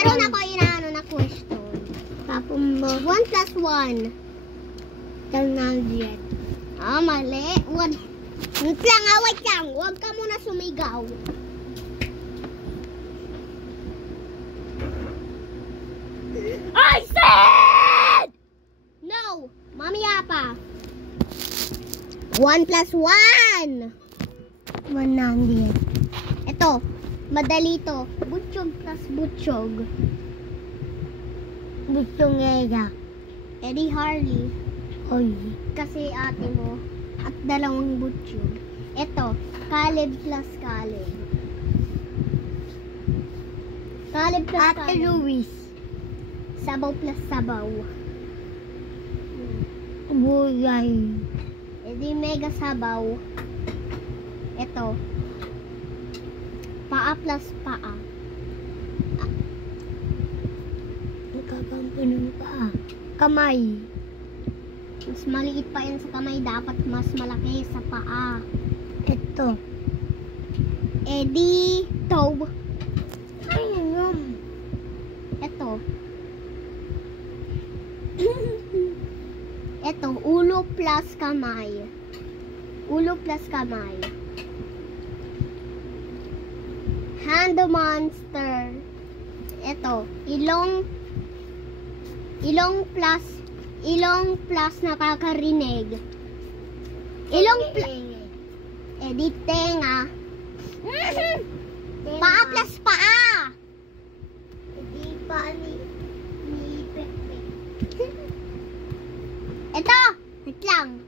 Meron ako inaano na question. Tapos mo. 1 plus 1. 100. Ah, mali. 1. Wait lang, wait lang. Huwag ka muna sumigaw. I said! No! Mamaya pa. 1 plus 1. 100. Ito, madali to. Butchog plus butchog. Butchog nga. Eddie Harley. Hoy. Kasi ate mo. At dalawang butchog. Ito, Caleb plus Caleb. Caleb plus Ate Caleb. Luis. Sabaw plus sabaw. Bulay. Eddie mega sabaw. Ito. Paa plus paa. Nagkakampo ng paa. Kamay. Mas maliit pa yan sa kamay. Dapat mas malaki sa paa. Ito. Eddie toe. Ayun. Ito. Ito. Ulo plus kamay. Ulo plus kamay. Hand monster. Ito. Ilong plus nakakarinig. Ilong plus Eddie tenga. Paa plus paa. Hindi pa ni Pepe. Ito. Wait lang.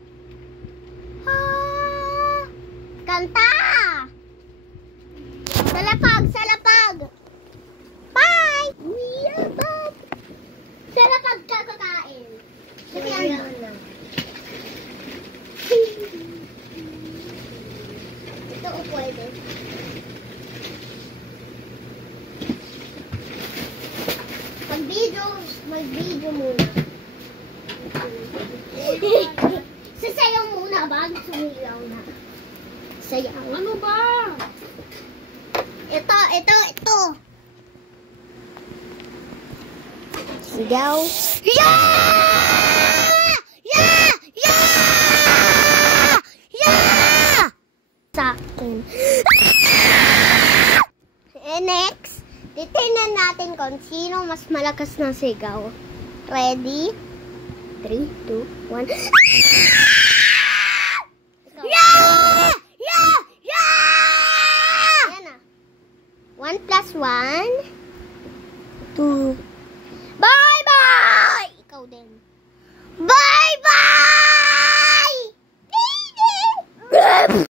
Kanta. Salapag, salapag. Bye. Salapag. Salapag ka kakain. Sige, ano? Ito o pwede. Mag-video muna. Sasayaw muna bago sumilaw na. Sayaw. Ano ba? Ito. Sigaw. Yeah! Yeah! Yeah! Yeah! Sa akin. Next, titingnan natin kung sino mas malakas na sigaw. Ready? 3, 2, 1. Yeah! Yeah! Yeah! Yan na. 1 plus 1. 2. Bye-bye! Ikaw din. Bye!